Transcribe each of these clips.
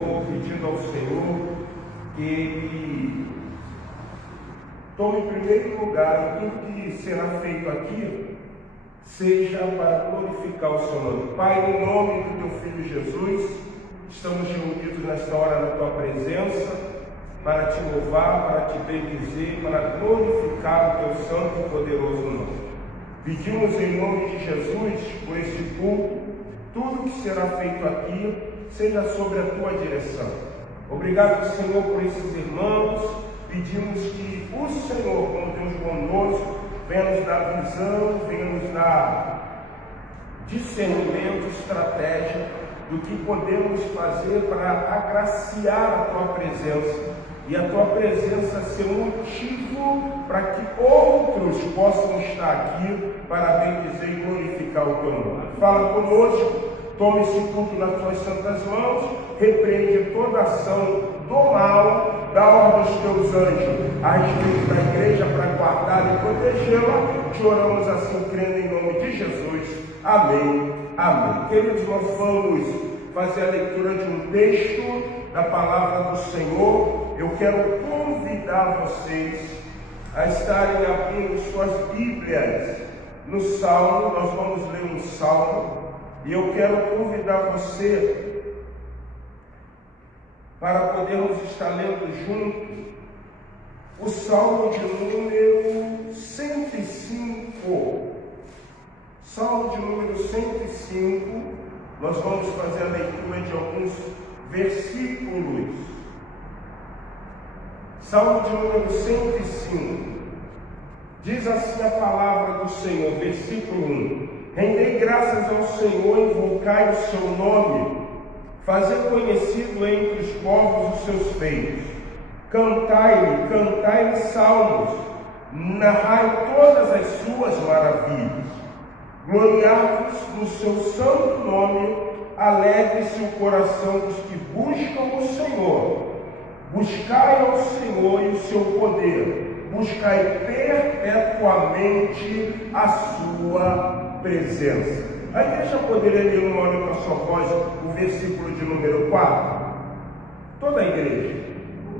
Pedindo ao Senhor que Ele tome em primeiro lugar tudo que será feito aqui, seja para glorificar o seu nome. Pai, no nome do Teu Filho Jesus, estamos reunidos nesta hora na Tua presença, para Te louvar, para Te bendizer, para glorificar o Teu santo e poderoso nome. Pedimos em nome de Jesus, por este culto, tudo que será feito aqui, seja sobre a Tua direção. Obrigado, Senhor, por esses irmãos. Pedimos que o Senhor, como Deus bondoso, venha nos dar visão, venha nos dar discernimento, estratégia do que podemos fazer para agraciar a Tua presença e a Tua presença ser um motivo para que outros possam estar aqui para bendizer e glorificar o Teu nome. Fala conosco. Tome esse culto nas Tuas santas mãos, repreende toda ação do mal, da ordem dos Teus anjos a respeito da igreja para guardá-la e protegê-la. Te oramos assim, crendo em nome de Jesus. Amém. Amém. Queridos, nós vamos fazer a leitura de um texto da palavra do Senhor. Eu quero convidar vocês a estarem abrindo suas Bíblias no Salmo. Nós vamos ler um Salmo. E eu quero convidar você para podermos estar lendo juntos o Salmo de número 105. Salmo de número 105, nós vamos fazer a leitura de alguns versículos. Salmo de número 105. Diz assim a palavra do Senhor, versículo 1. Rendei graças ao Senhor, invocai o seu nome, fazei conhecido entre os povos os seus feitos. Cantai-lhe salmos, narrai todas as suas maravilhas. Gloriai-vos no seu santo nome, alegre-se o coração dos que buscam o Senhor. Buscai ao Senhor e o seu poder, buscai perpetuamente a sua presença. A igreja poderia ler uma hora com a sua voz o versículo de número 4? Toda a igreja.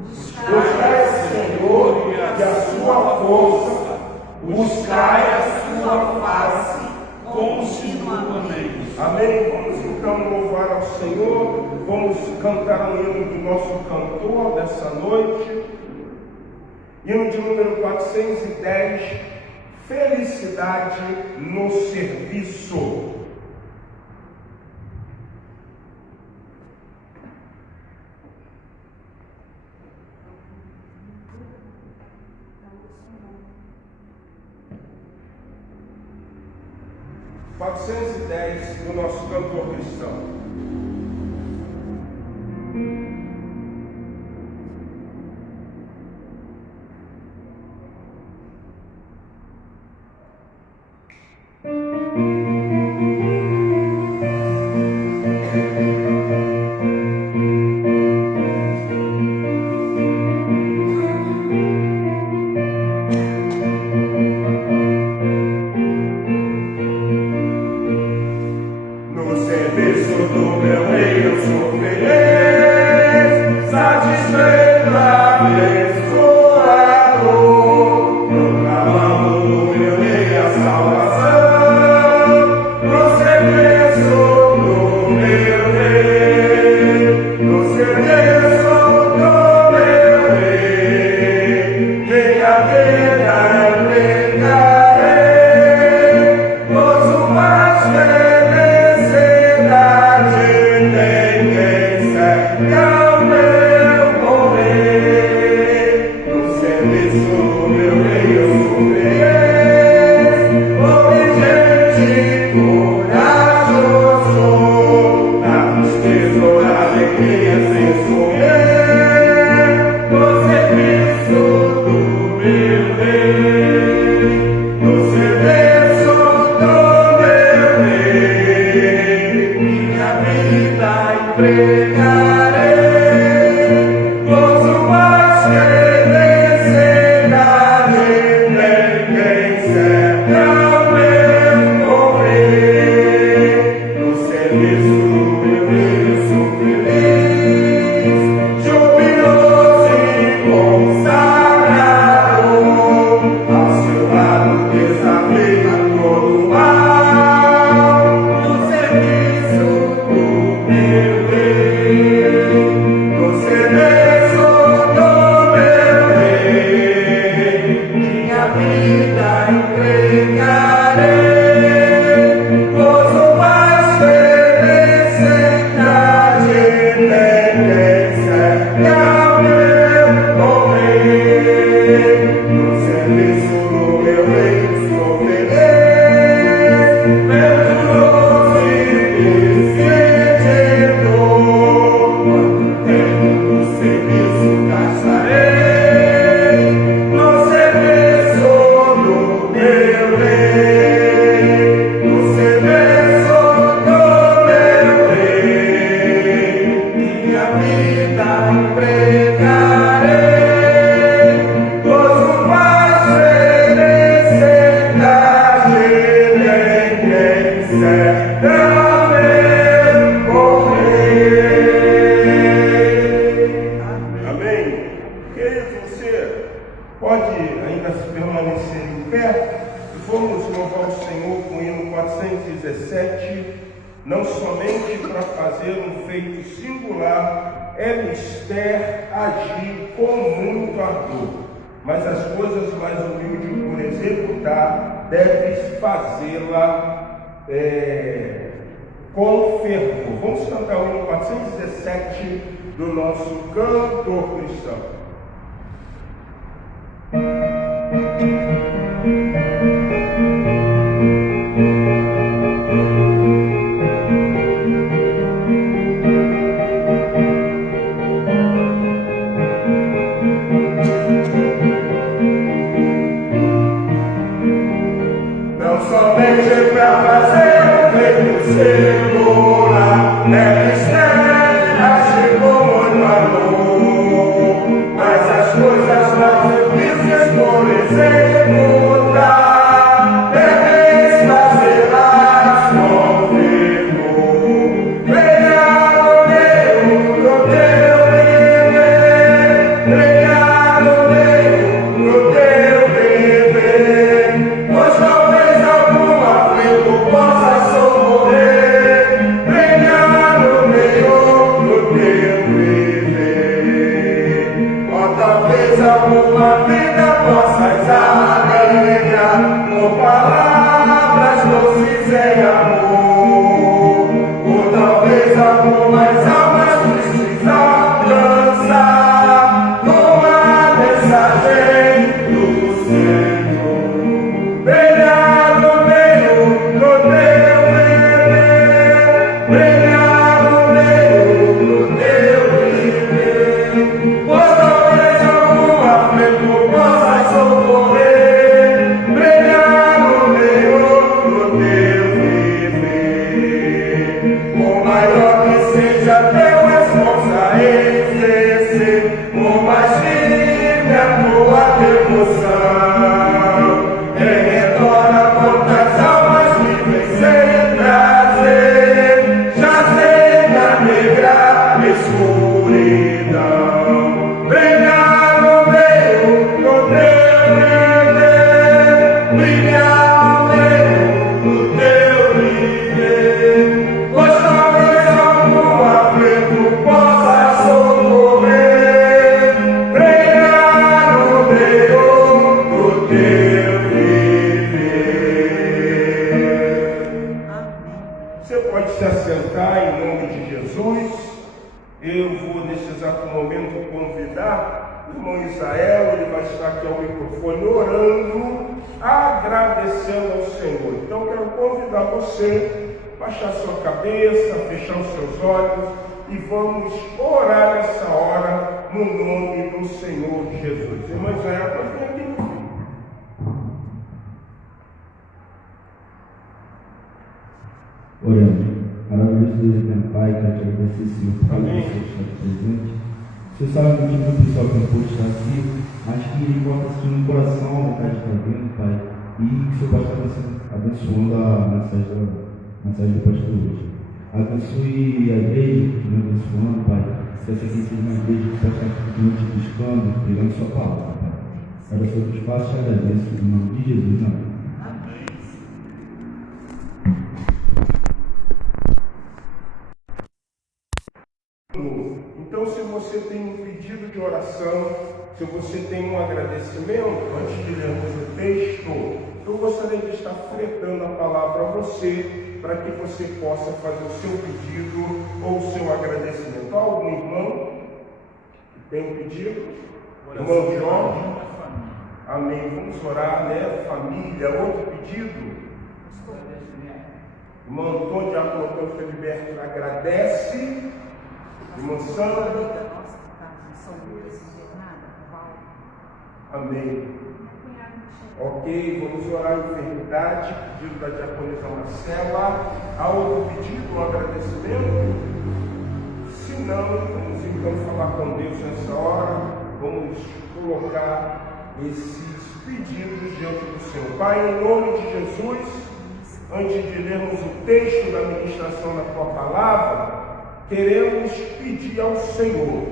Buscai o Senhor e a sua força, buscai a sua face continuamente. Amém? Vamos então louvar ao Senhor, vamos cantar um hino do nosso cantor dessa noite. Hino de número 410. Felicidade no serviço. Do nosso cantor cristão. Corajoso, na tristeza, alegria sem som. Não somente para fazer um feito singular, é mister agir com muito ardor, mas as coisas mais humildes por executar, deves fazê-la com fervor. Vamos cantar o hino 417 do nosso cantor cristão. Somente para fazer o feito singular, agir com muito amor, mas as coisas mais difíceis por executar, deves fazê-las com fervor. Venha no meio do teu viver, venha no meio do teu viver, pois talvez possa socorrer, venha no meio do teu viver. Ou talvez alguma vida possas alegrar, com palavras doces em amor. Ou talvez algumas almas precisam alcançar com a mensagem do Senhor. Venha no meio do teu viver, venha no meio do teu viver, pois talvez algum aflito possa socorrer, venha no meio do teu viver. Por maior que seja teu esforço a exercer, por mais firme a tua devoção, retorna quantas almas vivem sem prazer, jazem na negra escuridão. Venha no meio do teu viver, venha no meio do teu viver, pois talvez algum aflito possa socorrer, venha no meio do teu viver. Você pode se assentar em nome de Jesus. Eu vou nesse exato momento convidar o irmão Israel, ele vai estar aqui ao microfone orando, agradecendo ao Senhor. Então quero convidar você a baixar sua cabeça, fechar os seus olhos e vamos orar nessa hora no nome do Senhor Jesus. Irmão Israel, pode vir aqui no fim. Orando. Maravilhoso Deus eterno Pai, quero te agradecer, Senhor, por causa de você estar presente. Você sabe o motivo do pessoal que não pôde estar aqui, mas que encontra-se no coração a vontade de estar vindo, Pai, e que o Senhor possa estar abençoando a mensagem do pastor hoje. Abençoe a igreja, que nos abençoando, Pai, se essa aqui seja uma igreja que possa estar continuamente buscando, pregando sua palavra, Pai. Para o Senhor que faça, te agradeço, em nome de Jesus, amém. Então, se você tem um pedido de oração, se você tem um agradecimento, antes de lermos o texto, eu gostaria de estar fretando a palavra a você, para que você possa fazer o seu pedido ou o seu agradecimento. Há algum irmão que tem um pedido? Irmão Jorge? Amém. Vamos orar, né? Família, outro pedido? Irmão Antônio, Diácono Antônio Feliberto agradece. Irmã Sandra. Amém. Ok, vamos orar a enfermidade, pedido da diaconisa Marcela. Há outro pedido, um agradecimento? Se não, vamos Vamos falar com Deus nessa hora, vamos colocar esses pedidos diante do Senhor. Pai, em nome de Jesus, antes de lermos o texto da ministração da Tua Palavra, queremos pedir ao Senhor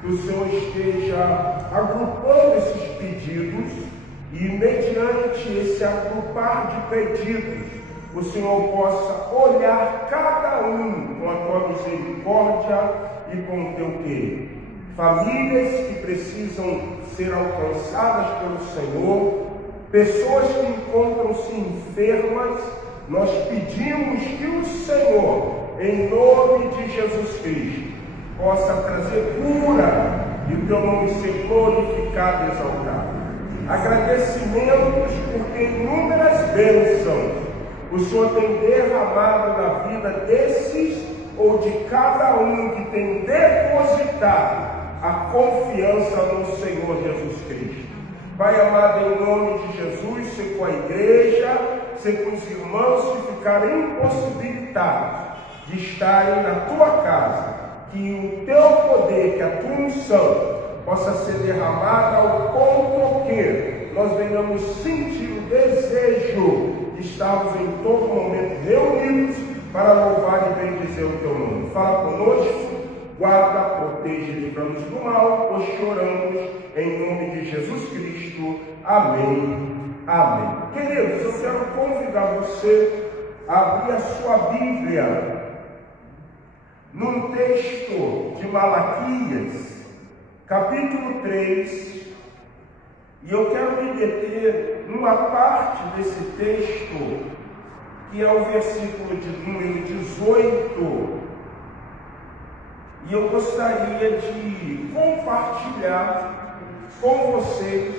que o Senhor esteja agrupando esses pedidos e, mediante esse agrupar de pedidos, o Senhor possa olhar cada um com a Tua misericórdia e com o Teu querer. Famílias que precisam ser alcançadas pelo Senhor, pessoas que encontram-se enfermas, nós pedimos que o Senhor, em nome de Jesus Cristo, possa trazer cura e o Teu nome ser glorificado e exaltado. Agradecimentos porque inúmeras bênçãos o Senhor tem derramado na vida desses ou de cada um que tem depositado a confiança no Senhor Jesus Cristo. Pai amado, em nome de Jesus, ser com a igreja, ser com os irmãos que ficarem impossibilitados de estarem na Tua casa, que o Teu poder, que a Tua unção possa ser derramada ao ponto que nós venhamos sentir o desejo de estarmos em todo momento reunidos para louvar e bendizer o Teu nome. Fala conosco, guarda, proteja e livra-nos do mal, pois choramos em nome de Jesus Cristo. Amém. Amém. Queridos, eu quero convidar você a abrir a sua Bíblia num texto de Malaquias, capítulo 3, e eu quero me deter numa parte desse texto, que é o versículo de número 18, e eu gostaria de compartilhar com vocês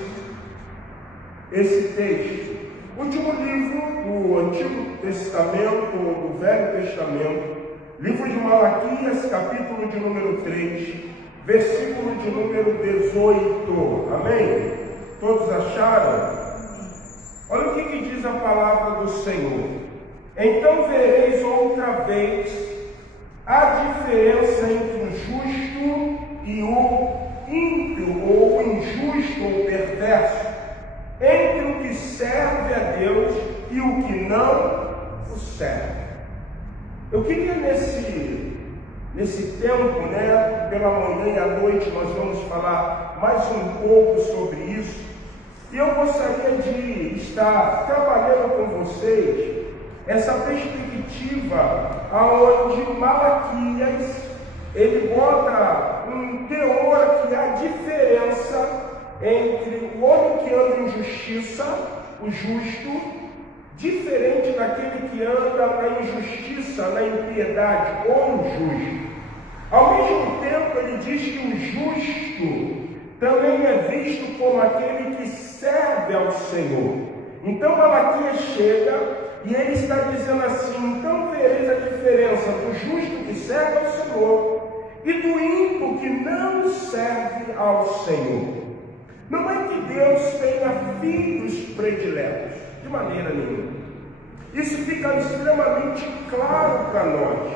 esse texto. Último livro do Antigo Testamento, do Velho Testamento, livro de Malaquias, capítulo de número 3, versículo de número 18. Amém? Todos acharam? Olha o que diz a palavra do Senhor. Então vereis outra vez a diferença entre o justo e o ímpio, ou o injusto ou perverso, entre o que serve a Deus e o que não o serve. Eu queria nesse tempo, pela manhã e à noite, nós vamos falar mais um pouco sobre isso. E eu gostaria de estar trabalhando com vocês essa perspectiva aonde Malaquias, ele bota um teor que há diferença entre o homem que anda em justiça, o justo, diferente daquele que anda na injustiça, na impiedade, ou injusto. Ao mesmo tempo, ele diz que o justo também é visto como aquele que serve ao Senhor. Então Malaquias chega e ele está dizendo assim: então vereis a diferença do justo que serve ao Senhor e do ímpio que não serve ao Senhor. Não é que Deus tenha filhos prediletos, de maneira nenhuma. Isso fica extremamente claro para nós,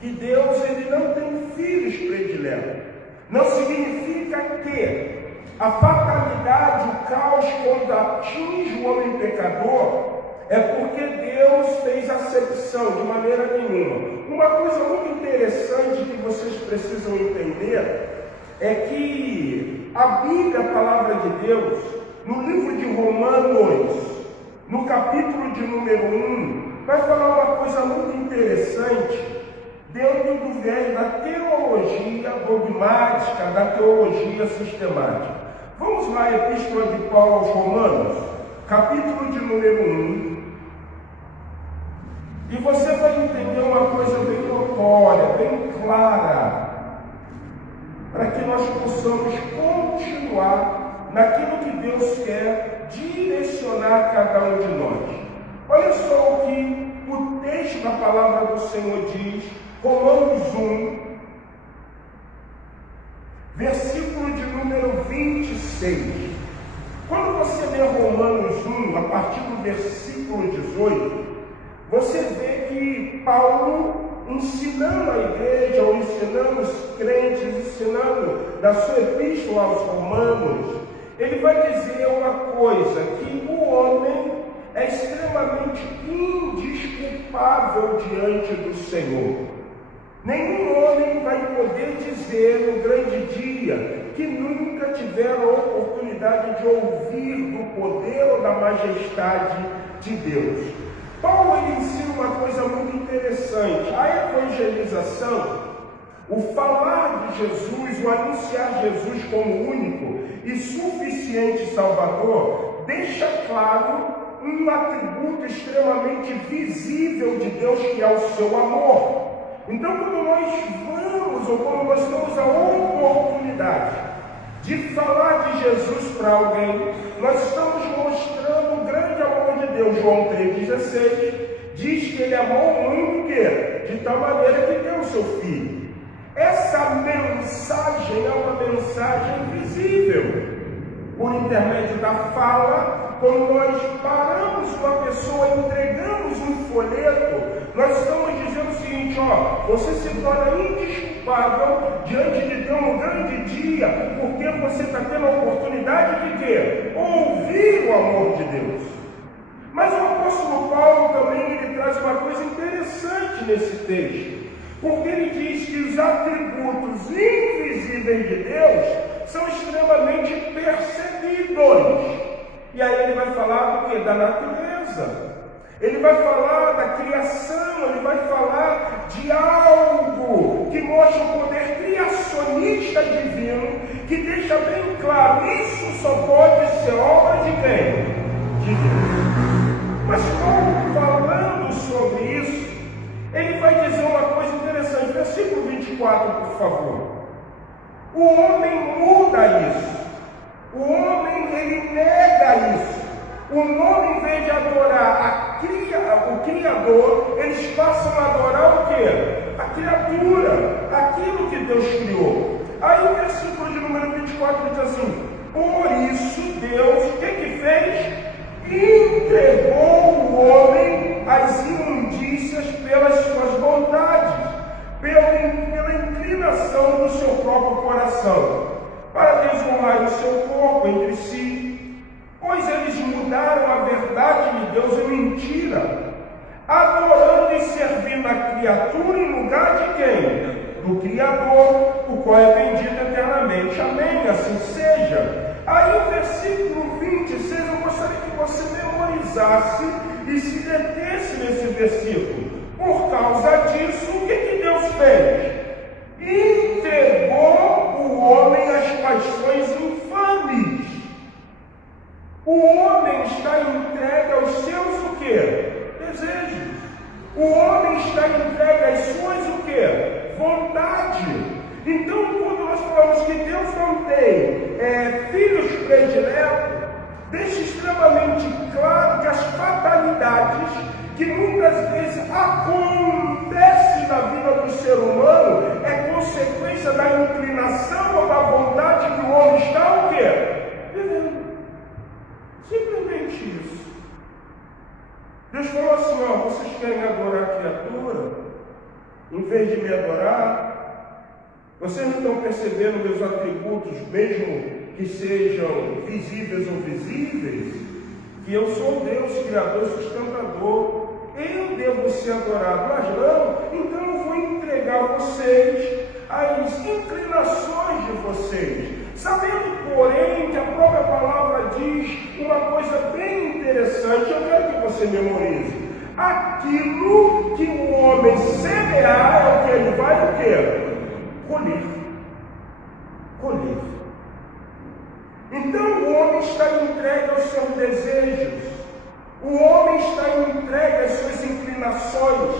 que Deus ele não tem filhos prediletos. Não significa que a fatalidade, o caos, quando atinge o homem pecador, é porque Deus fez acepção, de maneira nenhuma. Uma coisa muito interessante que vocês precisam entender é que a Bíblia, a palavra de Deus, no livro de Romanos, no capítulo de número 1, vai falar uma coisa muito interessante dentro do viés da teologia dogmática, da teologia sistemática. Vamos lá, a Epístola de Paulo aos Romanos, capítulo de número 1, e você vai entender uma coisa bem notória, bem clara, para que nós possamos continuar naquilo que Deus quer direcionar cada um de nós. Olha só o que o texto da palavra do Senhor diz, Romanos 1, versículo de número 26. Quando você lê Romanos 1, a partir do versículo 18, você vê que Paulo ensinando a igreja, ou ensinando os crentes, ensinando da sua epístola aos Romanos, ele vai dizer uma coisa, que o homem é extremamente indesculpável diante do Senhor. Nenhum homem vai poder dizer no grande dia que nunca tiveram a oportunidade de ouvir do poder ou da majestade de Deus. Paulo ele ensina uma coisa muito interessante. A evangelização, o falar de Jesus, o anunciar Jesus como único e suficiente Salvador, deixa claro um atributo extremamente visível de Deus, que é o seu amor. Então, quando nós vamos, ou quando nós temos a oportunidade de falar de Jesus para alguém, nós estamos mostrando o grande amor de Deus. João 3,16 diz que ele amou o mundo de tal maneira que deu o seu Filho. Essa mensagem é uma mensagem visível. Por intermédio da fala, quando nós paramos com a pessoa, entregamos um folheto, nós estamos dizendo o seguinte: você se torna indesculpável diante de Deus no grande dia, porque você está tendo a oportunidade de quê? Ouvir o amor de Deus. Mas o apóstolo Paulo também ele traz uma coisa interessante nesse texto, porque ele diz que os atributos invisíveis de Deus são extremamente percebidos. E aí ele vai falar do quê? Da natureza. Ele vai falar da criação, ele vai falar de algo que mostra o poder criacionista divino, que deixa bem claro, isso só pode ser obra de quem? De Deus. Mas Paulo, falando sobre isso, ele vai dizer uma coisa interessante. Versículo 24, por favor. O homem muda isso. O homem, ele nega isso. O homem, em vez de adorar o Criador, eles passam a adorar o quê? A criatura, aquilo que Deus criou. Aí o versículo de número 24 diz assim: por isso Deus, o que fez? Entregou o homem às imundícias pelas suas vontades, pela inclinação do seu próprio coração, para desonrar o seu corpo entre si, pois eles mudaram a verdade de Deus em mentira, adorando e servindo a criatura em lugar de quem? Do Criador, o qual é bendito eternamente. Amém, assim seja. Aí o versículo 26, eu gostaria que você memorizasse e se detesse nesse versículo. Por causa disso, o que Deus fez? Entregou o homem às paixões infames. O homem está entregue aos seus o quê? Desejos. O homem está entregue às suas o quê? Vontade. Então, quando nós falamos que Deus não tem filhos prediletos, deixa extremamente claro que as fatalidades que muitas vezes acontecem na vida do ser humano é consequência da inclinação ou da vontade que o homem está o quê? Vivendo. Simplesmente isso. Deus falou assim: vocês querem adorar a criatura? Em vez de me adorar, vocês não estão percebendo meus atributos, mesmo que sejam visíveis ou visíveis? Que eu sou Deus, Criador, sustentador. Eu devo ser adorado, mas não. Então eu vou entregar vocês às inclinações de vocês. Sabendo, porém, que a própria palavra diz uma coisa bem interessante, eu quero que você memorize. Aquilo que o homem semear é o que ele vai o quê? Colher. Então o homem está entregue aos seus desejos, o homem está entregue às suas inclinações,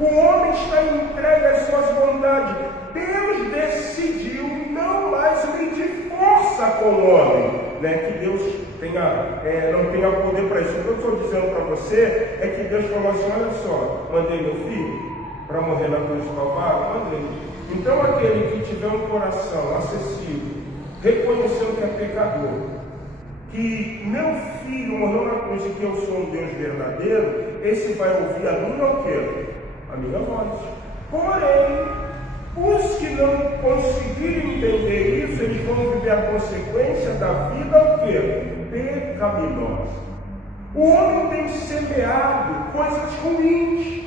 o homem está entregue às suas vontades. Deus decidiu não mais medir força com o homem, que Deus não tenha poder para isso. O que eu estou dizendo para você é que Deus falou assim: olha só, mandei meu filho para morrer na cruz do Calvário, mandei. Então aquele que tiver um coração acessível, reconhecendo que é pecador, que meu filho morreu na cruz e que eu sou um Deus verdadeiro, esse vai ouvir a minha o quê? A minha voz. Porém, os que não conseguirem entender isso, eles vão viver a consequência da vida o quê? Pecaminosa. O homem tem semeado coisas ruins.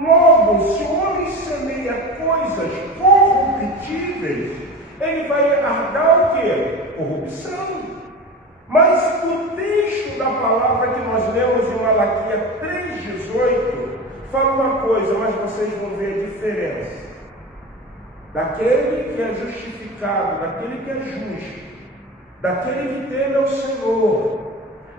Logo, se o homem semeia coisas corruptíveis, ele vai herdar o quê? Corrupção. Mas o texto da palavra que nós lemos em Malaquias 3,18 fala uma coisa, mas vocês vão ver a diferença. Daquele que é justificado, daquele que é justo, daquele que teme ao Senhor,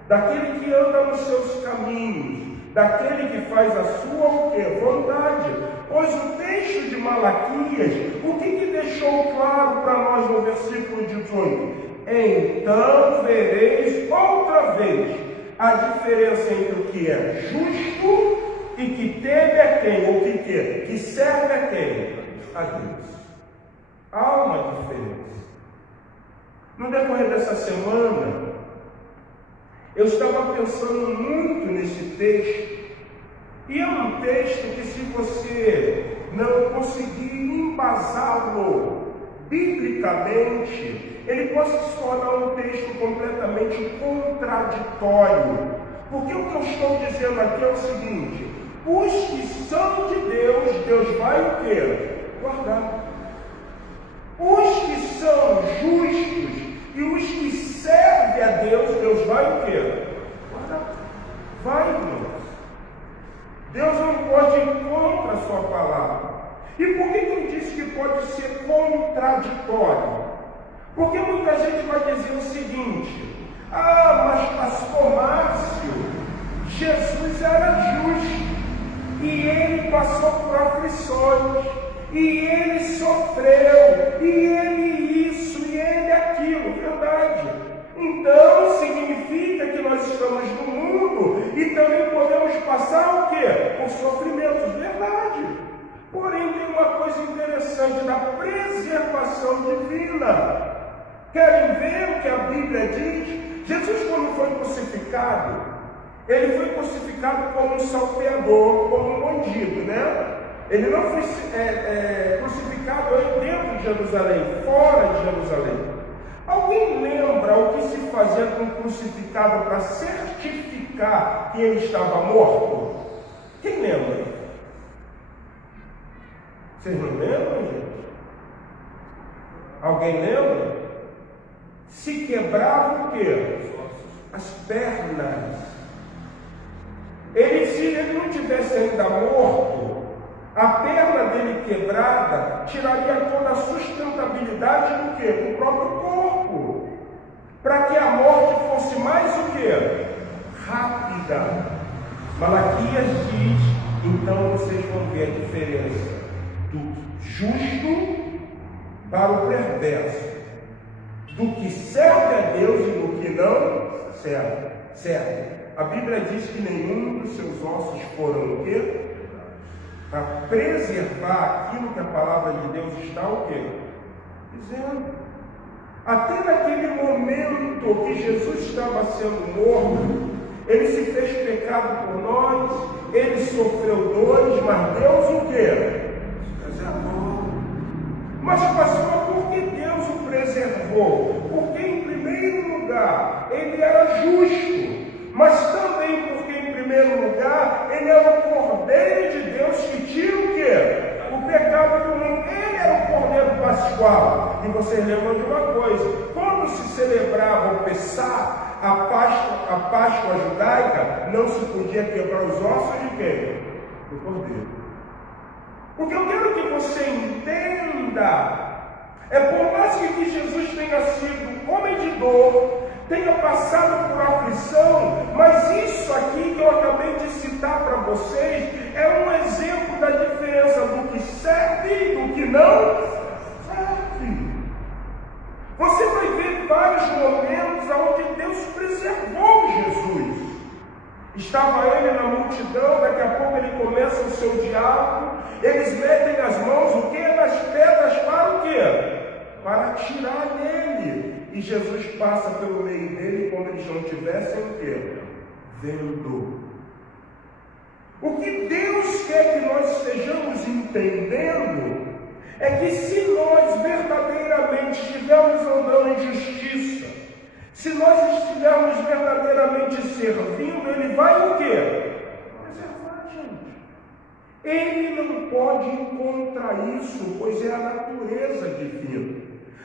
daquele que anda nos seus caminhos, daquele que faz a sua o quê? Vontade. Pois o texto de Malaquias, o que deixou claro para nós no versículo 18? Então vereis outra vez a diferença entre o que é justo e que teme a quem? Ou que serve a quem? A Deus. Há uma diferença. No decorrer dessa semana, eu estava pensando muito nesse texto, e é um texto que, se você não conseguir embasá-lo biblicamente, ele pode se tornar um texto completamente contraditório. Porque o que eu estou dizendo aqui é o seguinte: os que são de Deus, Deus vai o quê? Guardar. Os que são justos e os que servem a Deus, Deus vai o quê? Guardar. Vai, irmãos. Deus não pode ir contra a sua palavra. E por que eu disse que pode ser contraditório? Porque muita gente vai dizer o seguinte: mas pastor Márcio, Jesus era justo, e ele passou por aflições, e ele sofreu, e ele isso, e ele aquilo. Verdade. Então significa que nós estamos no mundo e também podemos passar o quê? Por sofrimentos. Verdade. Porém, tem uma coisa interessante da preservação divina. Querem ver o que a Bíblia diz? Jesus, quando foi crucificado, ele foi crucificado como um salteador, como um bandido, né? Ele não foi crucificado aí dentro de Jerusalém, fora de Jerusalém. Alguém lembra o que se fazia com um crucificado para certificar que ele estava morto? Quem lembra? Vocês não lembram, gente? Alguém lembra? Se quebrava o quê? As pernas. Se ele não tivesse ainda morto, a perna dele quebrada tiraria toda a sustentabilidade do quê? Do próprio corpo. Para que a morte fosse mais o quê? Rápida. Malaquias diz: então vocês vão ver a diferença do justo para o perverso, do que serve a Deus e do que não serve. A Bíblia diz que nenhum dos seus ossos foram o quê? Para preservar aquilo que a palavra de Deus está o quê? Dizendo. Até naquele momento que Jesus estava sendo morto, ele se fez pecado por nós, ele sofreu dores, mas Deus o quê? Preservou. Mas pastor, por que Deus o preservou? Porque em primeiro lugar ele era justo, mas também porque em primeiro lugar ele era o Cordeiro de Deus que tira o quê? O pecado do mundo. Ele era o Cordeiro Pascual. E vocês lembram de uma coisa: quando se celebrava o Pessá, a Páscoa judaica, não se podia quebrar os ossos de quem? Do Cordeiro. O que eu quero que você entenda é, por mais que Jesus tenha sido homem de dor, tenha passado por aflição, mas isso aqui que eu acabei de citar para vocês é um exemplo da diferença do que serve e do que não serve. Você vai ver vários momentos onde Deus preservou Jesus. Estava ele na multidão, daqui a pouco ele começa o seu diálogo, eles metem as mãos, o quê? Nas pedras para o quê? Para atirar nele. E Jesus passa pelo meio dele como eles não tivessem o quê? Vendo. O que Deus quer que nós estejamos entendendo é que se nós verdadeiramente estivermos andando em justiça, se nós estivermos verdadeiramente servindo, Ele vai o quê? Preservar a gente. Ele não pode ir contra isso, pois é a natureza divina.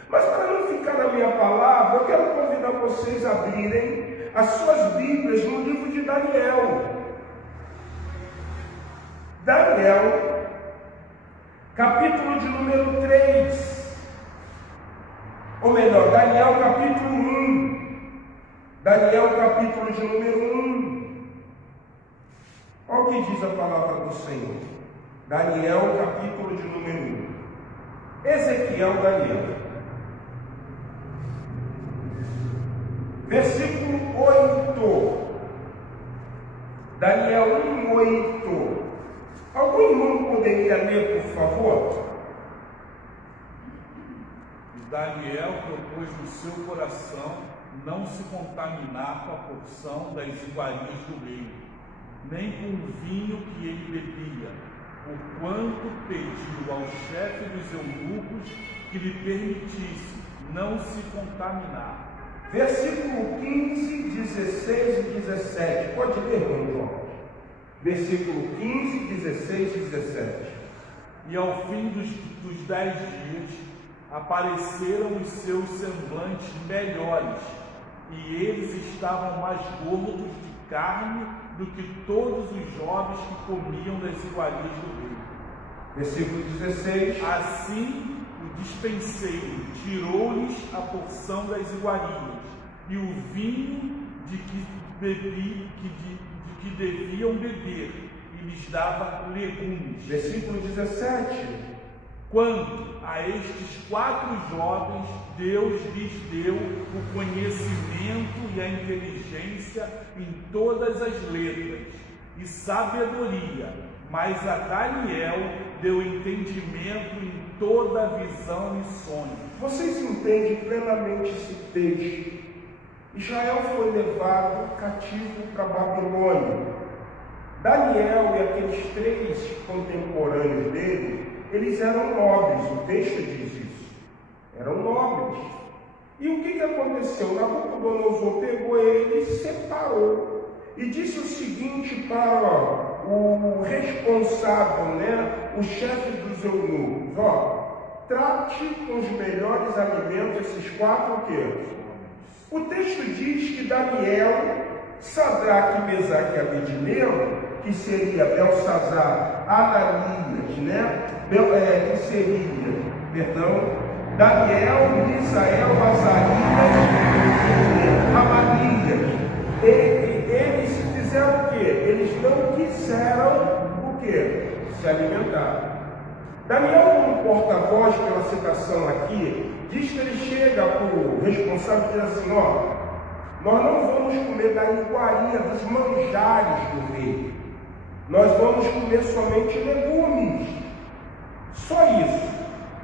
Mas para não ficar na minha palavra, eu quero convidar vocês a abrirem as suas Bíblias no livro de Daniel. Daniel, capítulo de número 3. Ou melhor, Daniel capítulo 1. Daniel capítulo de número 1. Olha o que diz a palavra do Senhor. Daniel capítulo de número 1. Ezequiel, Daniel. Versículo 8. Daniel 1:8. Algum irmão poderia ler, por favor? Daniel propôs no seu coração não se contaminar com a porção das iguarias do rei, nem com o vinho que ele bebia, porquanto pediu ao chefe dos eunucos que lhe permitisse não se contaminar. Versículo 15, 16 e 17. Pode ler, irmão João. Versículo 15, 16 e 17. E ao fim dos 10 dias, apareceram os seus semblantes melhores, e eles estavam mais gordos de carne do que todos os jovens que comiam das iguarias do rei. Versículo 16. Assim, o despenseiro tirou-lhes a porção das iguarias, e o vinho de que deviam beber, e lhes dava legumes. Versículo 17. Quanto a estes 4 jovens, Deus lhes deu o conhecimento e a inteligência em todas as letras e sabedoria, mas a Daniel deu entendimento em toda visão e sonho. Vocês entendem plenamente esse texto? Israel foi levado cativo para Babilônia. Daniel e aqueles 3 contemporâneos dele, eles eram nobres, o texto diz isso. Eram nobres. E o que aconteceu? Nabucodonosor pegou eles, separou e disse o seguinte para o responsável, o chefe dos eunucos: trate com os melhores alimentos esses 4 quê? O texto diz que Daniel, Sadraque, Mesaque e Abednego, que seria Belsazar, Ananias, que seria, Daniel, Misael, Azarias, Amarias. Eles fizeram o quê? Eles não quiseram o quê? Se alimentar. Daniel, como porta-voz pela citação aqui, diz que ele chega para o responsável e diz assim: nós não vamos comer da iguaria, dos manjares do rei. Nós vamos comer somente legumes. Só isso.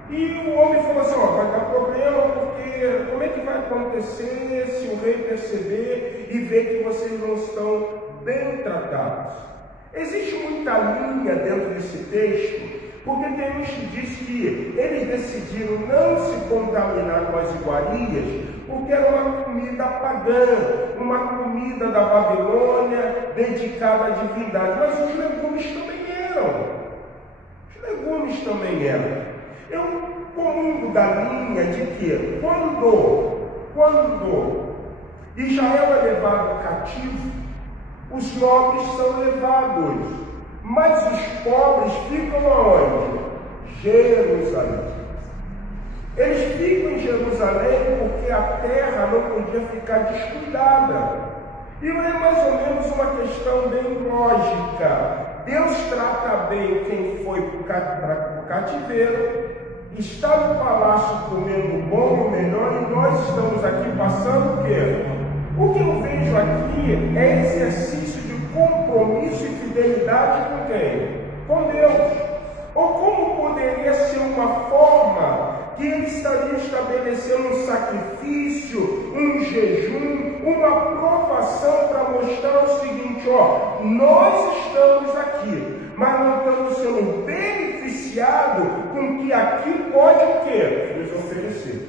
E o homem falou assim: vai dar problema, porque como é que vai acontecer se o rei perceber e ver que vocês não estão bem tratados? Existe muita linha dentro desse texto, porque tem uns que diz que eles decidiram não se contaminar com as iguarias, porque era uma comida pagã, uma comida da Babilônia dedicada à divindade. Mas os legumes também eram. Os legumes também eram. Eu comungo da linha de que quando Israel é levado cativo, os nobres são levados, mas os pobres ficam aonde? Jerusalém. Eles ficam em Jerusalém porque a terra não podia ficar descuidada. E não é mais ou menos uma questão bem lógica. Deus trata bem quem foi para o cativeiro, está no palácio comendo o bom e o melhor, e nós estamos aqui passando o quê? O que eu vejo aqui é exercício de compromisso e fidelidade com quem? Com Deus. Ou como poderia ser uma forma que ele estaria estabelecendo um sacrifício, um jejum, uma provação para mostrar o seguinte: seguinte, ó, nós estamos aqui, mas não estamos sendo beneficiados com o que aqui pode o quê? Nos oferecer.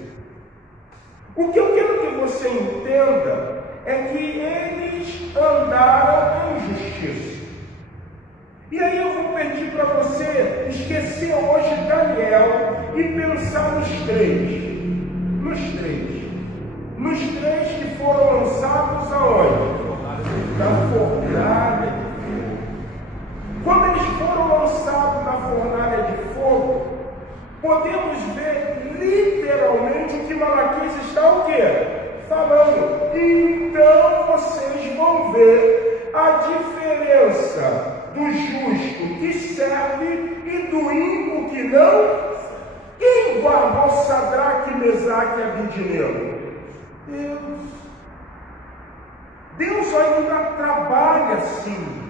O que eu quero que você entenda é que eles andaram em justiça. E aí eu vou pedir para você esquecer hoje Daniel e pensar nos três. Nos três que foram lançados aonde? Na fornalha de fogo. Quando eles foram lançados na fornalha de fogo, podemos ver literalmente o que Malaquias está o quê? Falando. Então vocês vão ver a diferença do justo que serve e do ímpio que não. Quem guardou Sadraque, Mesaque e Abednego? Deus ainda trabalha assim.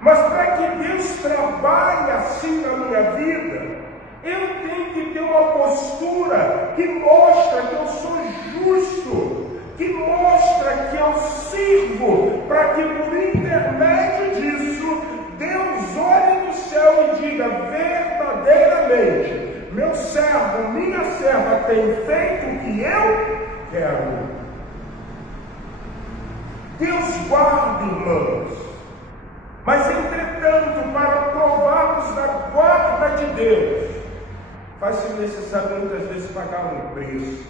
Mas para que Deus trabalhe assim na minha vida, eu tenho que ter uma postura que mostra que eu sou justo, que mostra que eu sirvo, para que por intermédio disso, Deus olhe no céu e diga verdadeiramente: meu servo, minha serva tem feito o que eu quero. Deus guarda, irmãos. Mas entretanto, para provarmos da guarda de Deus, faz-se necessário muitas vezes pagar um preço.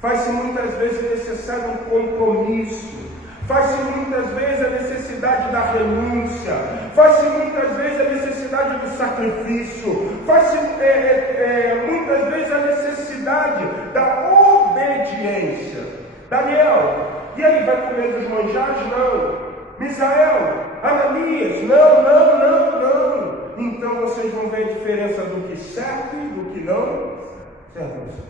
Faz-se muitas vezes necessário um compromisso. Faz-se muitas vezes a necessidade da renúncia. Faz-se muitas vezes a necessidade do sacrifício. Faz-se muitas vezes a necessidade da obediência. Daniel, e aí vai comer dos manjares? Não. Misael, Ananias, não. Então vocês vão ver a diferença do que serve e do que não serve.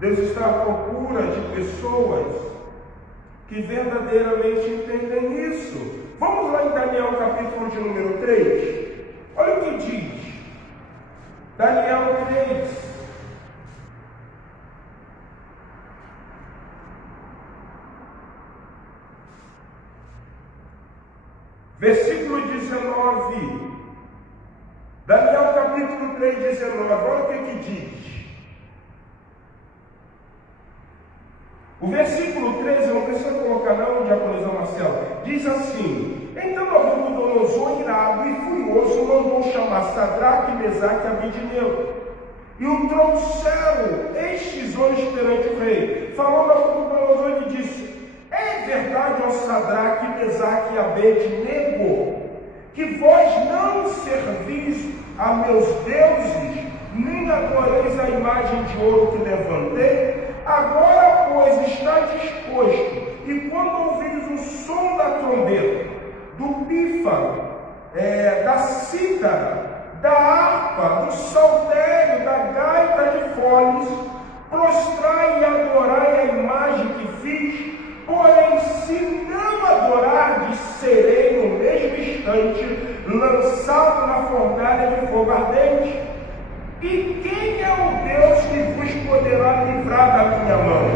Deus está à procura de pessoas que verdadeiramente entendem isso. Vamos lá em Daniel capítulo de número 3. Olha o que diz. Daniel 3. Versículo 19. Daniel capítulo 3, 19. Olha o que diz. O versículo 13, não precisa colocar não, diaconisa Marcelo. Diz assim: então Nabucodonosor, irado e furioso, mandou chamar Sadraque, Mesaque e Abednego. E o trouxeram estes homens perante o rei. Falou Nabucodonosor e disse: é verdade, ó Sadraque, Mesaque e Abednego, que vós não servis a meus deuses, nem adoreis a imagem de ouro que levantei? Agora, pois, está disposto, e quando ouvires o som da trombeta, do pífaro, da cítara, da harpa, do saltério, da gaita de foles, prostrai e adorai a imagem que fiz. Porém, se não adorardes, serei no mesmo instante lançado na fornalha de fogo ardente. E quem é o Deus que vos poderá livrar da minha mão?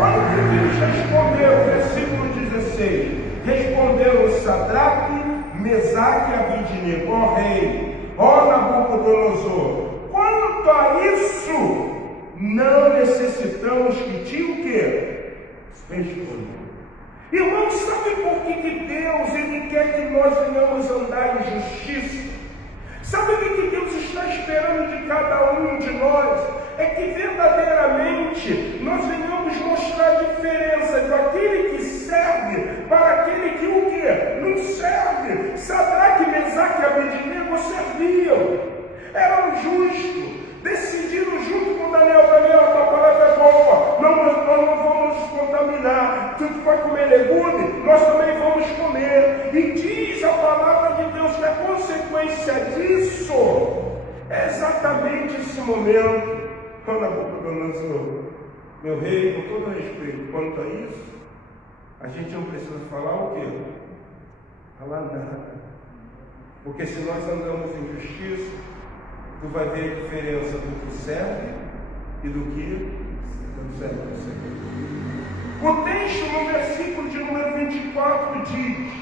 Olha o que eles responderam, versículo 16. Responderam Sadraque, Mesaque e Abednego: ó rei, ó Nabucodonosor, quanto a isso, não necessitamos que te o quê? Responda. Irmãos, sabe por que Deus ele quer que nós venhamos andar em justiça? Sabe o que Deus está esperando de cada um de nós? É que verdadeiramente nós venhamos mostrar a diferença daquele que serve para aquele que o quê? Não serve. Sadraque, Mesaque e Abednego serviam, eram justos, decidiram junto com Daniel: Daniel, a tua palavra é boa, nós não vamos nos contaminar, tu vai comer legume, nós também vamos comer. E diz a palavra de Deus que a consequência disso é exatamente esse momento. Quando Nabucodonosor, meu rei, com todo respeito quanto a isso, a gente não precisa falar o quê? Falar nada. Porque se nós andamos em justiça, tu vai ver a diferença do que serve e do que não serve para o Senhor. O texto no versículo de número 24 diz,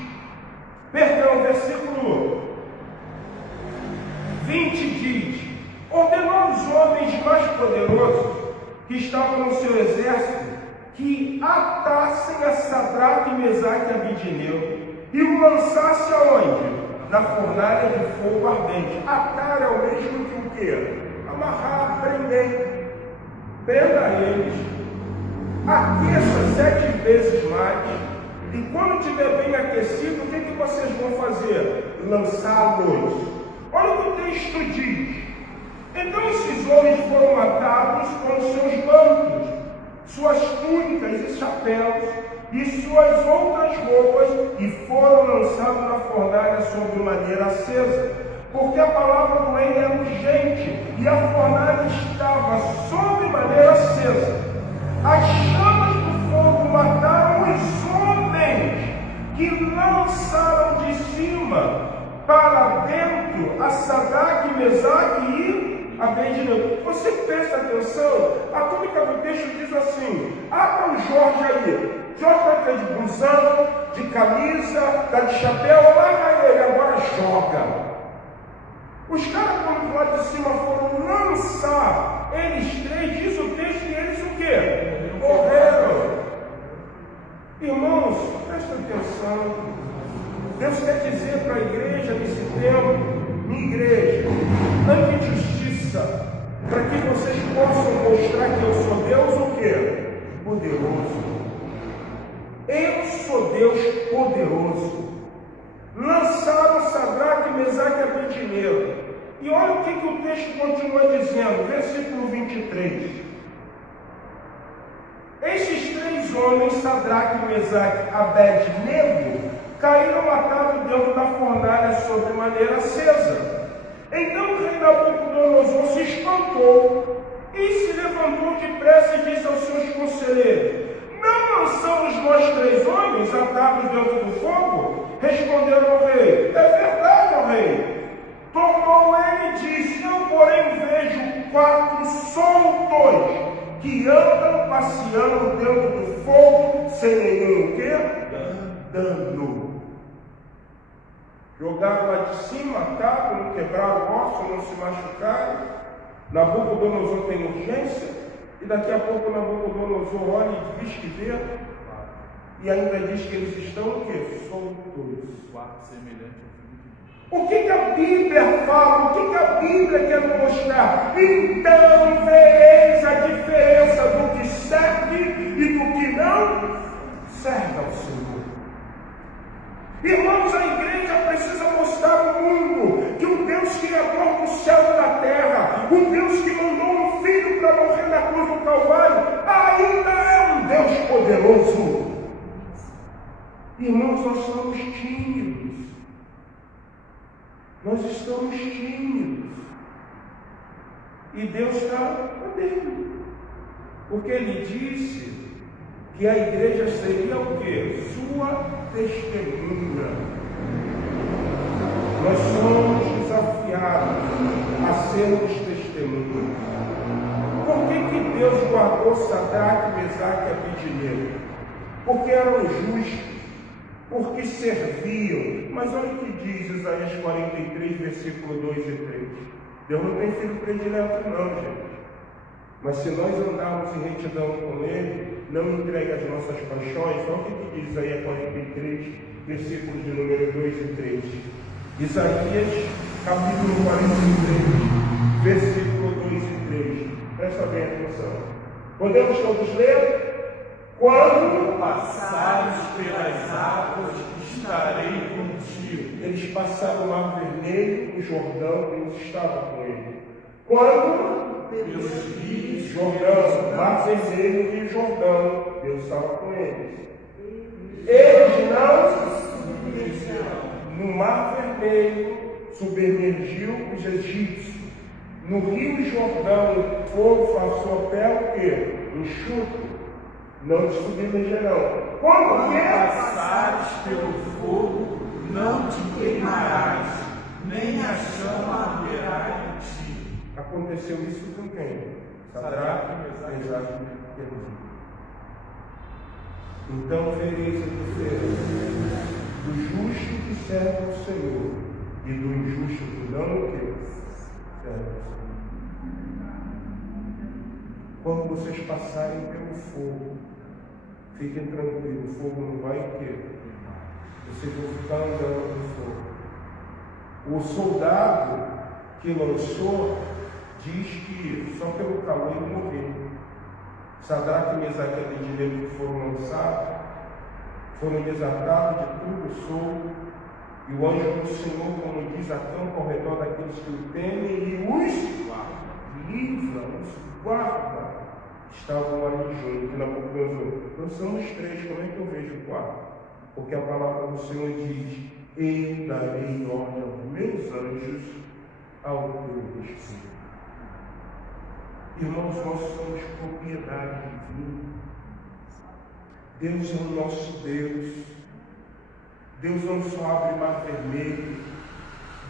perdão, versículo 20 diz, ordenou aos homens mais poderosos que estavam no seu exército que atassem a Sadraque, Mesaque e Abednego e o lançasse aonde? Na fornalha de fogo ardente. Atar é o mesmo que o quê? Amarrar, prender. Prenda eles. Aqueça 7 vezes mais. E quando estiver bem aquecido, o que vocês vão fazer? Lançá-los. Olha o que o texto diz. Então esses homens foram atados com seus mantos, suas túnicas e chapéus, e suas outras roupas, e foram lançados na fornalha sobre madeira acesa, porque a palavra do rei era urgente, e a fornalha estava sobre madeira acesa. As chamas do fogo mataram os homens que lançaram de cima para dentro a Sadraque, Mesaque e Abednego. Você presta atenção, a tônica do texto diz assim: abra o Jorge aí. Jorge vai ter de blusão, de camisa, tá de chapéu, larga ele, agora joga. Os caras, quando lá de cima foram lançar, eles três, diz o texto, e eles o quê? Morreram. Irmãos, presta atenção. Deus quer dizer para a igreja nesse tempo, minha igreja, ande em justiça, para que vocês possam mostrar que eu sou Deus o quê? Poderoso. Eu sou Deus poderoso. Lançaram Sadraque, Mesaque e Abednego. E olha o que o texto continua dizendo, versículo 23. Estes 3 homens, Sadraque, Mesaque e Abednego, caíram matados dentro da fornalha sobre maneira acesa. Então o rei Nabucodonosor se espantou e se levantou depressa e disse aos seus conselheiros: não lançamos nós 3 homens atados dentro do fogo? Responderam ao rei: é verdade, ó rei. Tornou ele e disse: eu porém vejo 4 soltos que andam passeando dentro do fogo sem nenhum quê? Dano. Jogaram lá de cima, mataram, não quebraram o osso, não se machucaram. Nabucodonosor tem urgência, e daqui a pouco Nabucodonosor olha e diz que vê, e ainda diz que eles estão o quê? Soltos. O que a Bíblia fala? O que a Bíblia quer mostrar? Então vereis a diferença do que serve e do que não serve ao Senhor. Irmãos, a igreja precisa mostrar ao mundo que o Deus criador do céu e da terra, o Deus que mandou um filho para morrer na cruz do Calvário, ainda é um Deus poderoso. Irmãos, nós estamos tímidos. Nós estamos tímidos. E Deus está dentro. Porque Ele disse que a igreja seria o quê? Sua testemunha. Nós somos desafiados a sermos testemunhas. Por que Deus guardou Sadraque, Mesaque e Abednego? Porque eram justos, porque serviam. Mas olha o que diz Isaías 43, versículo 2 e 3. Deus não tem filho predileto não, gente. Mas se nós andarmos em retidão com Ele, não entregue as nossas paixões. Olha o que diz Isaías 43, versículos de número 2 e 3. Isaías, capítulo 43, versículo 2 e 3. Presta bem atenção. Podemos todos ler? Quando passares pelas águas, estarei contigo. Eles passaram o Mar Vermelho, o Jordão, Deus estava com ele. Quando pelos rios, Jordão, Mar Vermelho e Jordão, Deus estava com eles. Eles não, no Mar Vermelho, submergiu os egípcios. No Rio Jordão, o fogo passou pé o quê? Enxuto. Não te submergerão. Quando passares pelo fogo, não te queimarás, nem a chama arderá em ti. Aconteceu isso com quem? Sadraque, Mesaque e Abednego. Então vereis a diferença do justo que serve ao Senhor e do injusto que não serve ao Senhor. Quando vocês passarem pelo fogo, fiquem tranquilos, o fogo não vai queimar. Vocês vão ficar andando no fogo. O soldado que lançou diz que só pelo calor ele morreu. Sadraque, Mesaque e Abednego que foram lançados, foram desatados de tudo o sol, e o anjo do Senhor, como diz, acampa ao redor daqueles que o temem e os livra, os guarda. Estavam ali juntos, Nabucodonosor. Então são os três, como é que eu vejo o quarto? Porque a palavra do Senhor diz: eu darei ordem aos meus anjos ao teu respeito. Irmãos, nós somos propriedade divina. Deus é o nosso Deus. Deus não só abre mar vermelho.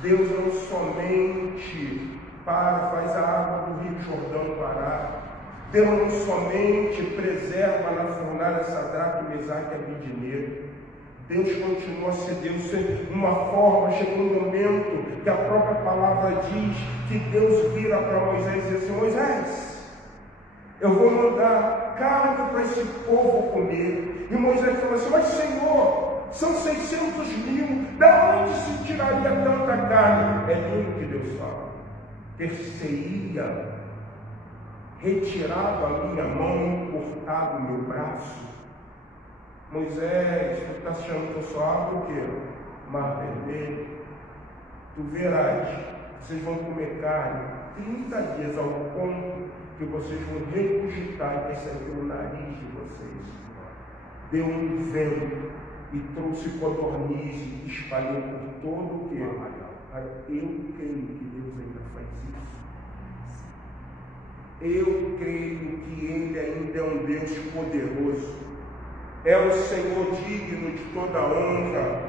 Deus não somente faz a água do Rio Jordão parar. Deus não somente preserva na fornalha Sadraque, Mesaque e Abednego. Deus continua a ser Deus de uma forma. Chegou um momento que a própria palavra diz que Deus vira para Moisés e diz assim: Moisés, eu vou mandar carne para esse povo comer. E Moisés falou assim: mas Senhor, são 600.000, da onde se tiraria tanta carne? É lindo que Deus fala: ter-se-ia retirado a minha mão, cortado o meu braço. Moisés, tu está achando que eu só abro o quê? Mar Vermelho. Tu verás, vocês vão comer carne 30 dias, ao ponto que vocês vão regurgitar, que esse aqui é o nariz de vocês. Deu um vento e trouxe codorniz e espalhou por todo o quê? Eu creio que Deus ainda faz isso. Eu creio que Ele ainda é um Deus poderoso. É o Senhor digno de toda honra.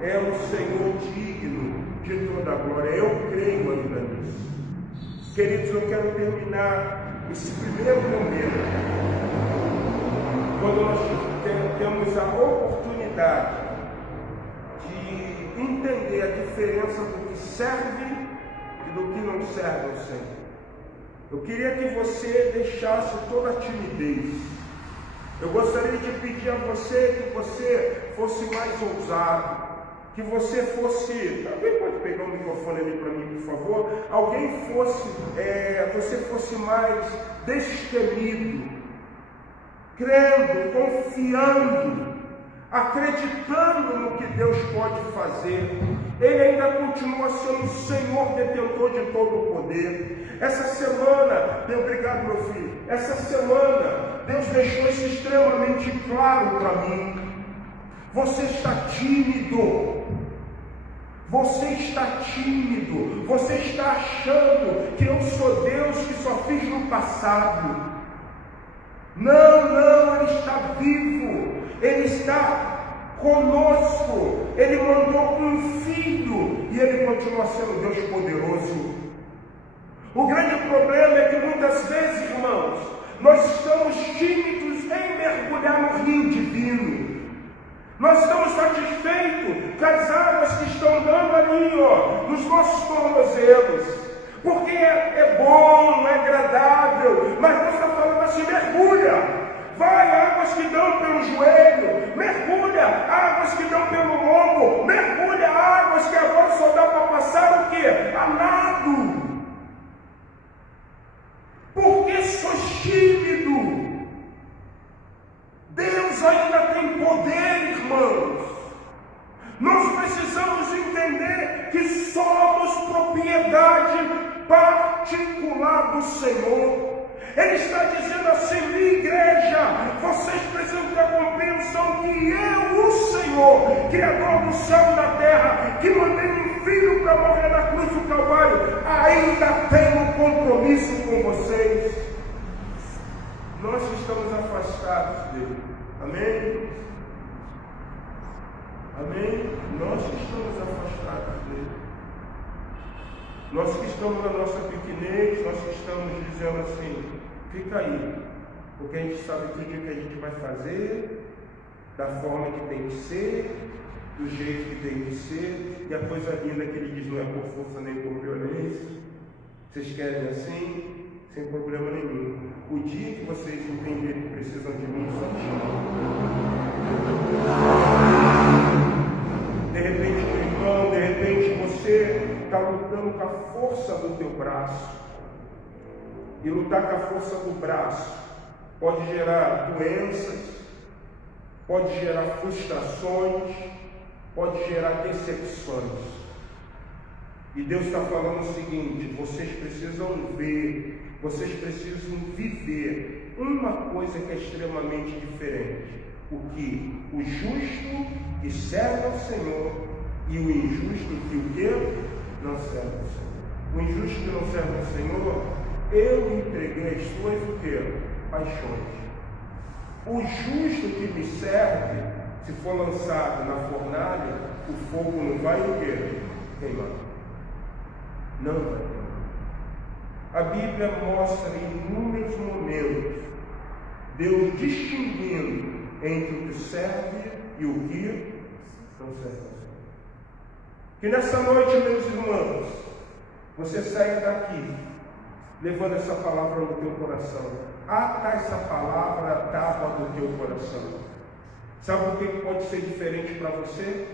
É o Senhor digno de toda glória. Eu creio ainda nisso. Queridos, eu quero terminar esse primeiro momento, quando nós temos a oportunidade de entender a diferença do que serve e do que não serve ao Senhor. Eu queria que você deixasse toda a timidez. Eu gostaria de pedir a você que você fosse mais ousado, que você fosse... Alguém pode pegar o microfone ali para mim, por favor? Alguém fosse, você fosse mais destemido, crendo, confiando, acreditando no que Deus pode fazer. Ele ainda continua sendo o Senhor detentor de todo o poder. Essa semana, obrigado meu filho, essa semana Deus deixou isso extremamente claro para mim. Você está tímido. Você está tímido. Você está achando que eu sou Deus que só fiz no passado. Não, Ele está vivo. Ele está conosco. Ele mandou um filho e Ele continua sendo Deus poderoso. O grande problema é que muitas vezes, irmãos, nós estamos tímidos em mergulhar no rio divino. Nós estamos satisfeitos com as águas que estão dando ali, nos nossos tornozelos, porque é bom, é agradável, mas Deus está falando assim: mergulha. Vai, águas que dão pelo joelho, mergulha, águas que dão pelo lombo, mergulha, águas que agora só dá para passar o quê? A nado. Por que sois tímido? Deus ainda tem poder, irmãos. Nós precisamos entender que somos propriedade particular do Senhor. Ele está dizendo assim: minha igreja, vocês precisam ter a compreensão que eu, o Senhor, Criador do céu e da terra, que mandei um filho para morrer na cruz do Calvário, ainda tenho compromisso com vocês. Nós estamos afastados dele. Amém? Amém? Nós estamos afastados dele. Nós que estamos na nossa pequenez, nós que estamos dizendo assim: fica aí, porque a gente sabe que o dia que a gente vai fazer, da forma que tem que ser, do jeito que tem que ser, e a coisa linda que ele diz não é por força nem por violência. Vocês querem assim, sem problema nenhum. O dia que vocês entenderem que precisam de mim, só me chamam. De repente, meu irmão, de repente você está lutando com a força do teu braço. E lutar com a força do braço pode gerar doenças, pode gerar frustrações, pode gerar decepções. E Deus está falando o seguinte: vocês precisam ver, vocês precisam viver uma coisa que é extremamente diferente. O que o justo que serve ao Senhor e o injusto que o quê? Não serve ao Senhor. O injusto que não serve ao Senhor, eu entreguei as suas o quê? Paixões. O justo que me serve, se for lançado na fornalha, o fogo não vai o quê? Queimar. Não vai queimar. A Bíblia mostra em inúmeros momentos Deus distinguindo entre o que serve e o que não serve ao Senhor. Que nessa noite, meus irmãos, você saia daqui levando essa palavra no teu coração. Ata essa palavra à tábua do teu coração. Sabe por que pode ser diferente para você?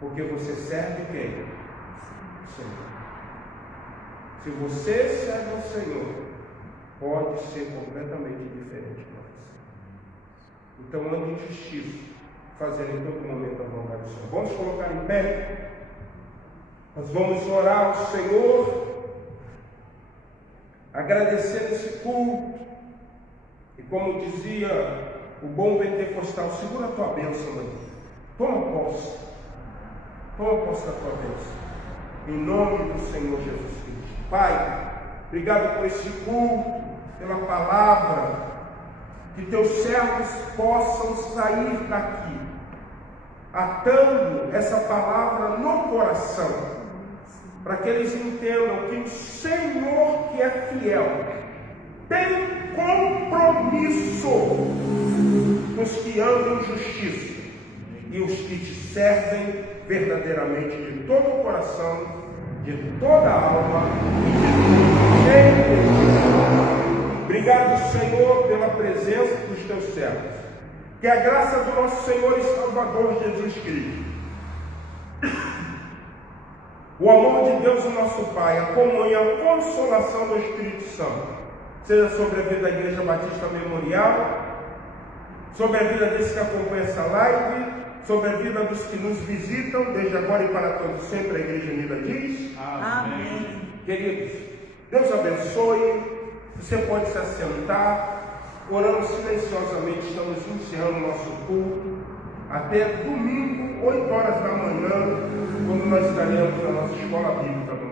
Porque você serve quem? O Senhor. Se você serve ao Senhor, pode ser completamente diferente para você. Então ande em justiça, fazendo em todo momento a vontade do Senhor. Vamos colocar em pé. Nós vamos orar ao Senhor, agradecendo esse culto. E como dizia o bom pentecostal, segura a tua bênção aí. Toma posse da tua bênção. Em nome do Senhor Jesus Cristo. Pai, obrigado por esse culto, pela palavra. Que teus servos possam sair daqui, atando essa palavra no coração, para que eles entendam que o Senhor, que é fiel, tem compromisso com os que andam em justiça e os que te servem verdadeiramente de todo o coração, de toda a alma e de todo o Obrigado, Senhor, pela presença dos teus servos. Que a graça do nosso Senhor e Salvador Jesus Cristo, o amor de Deus, o nosso Pai, a comunhão, a consolação do Espírito Santo, seja sobre a vida da Igreja Batista Memorial, sobre a vida desses que acompanham essa live, sobre a vida dos que nos visitam, desde agora e para todos sempre, a Igreja Unida diz. Amém. Queridos, Deus abençoe. Você pode se assentar, orando silenciosamente. Estamos encerrando o nosso culto até domingo, 8 horas da manhã, quando nós estaremos na nossa escola bíblica.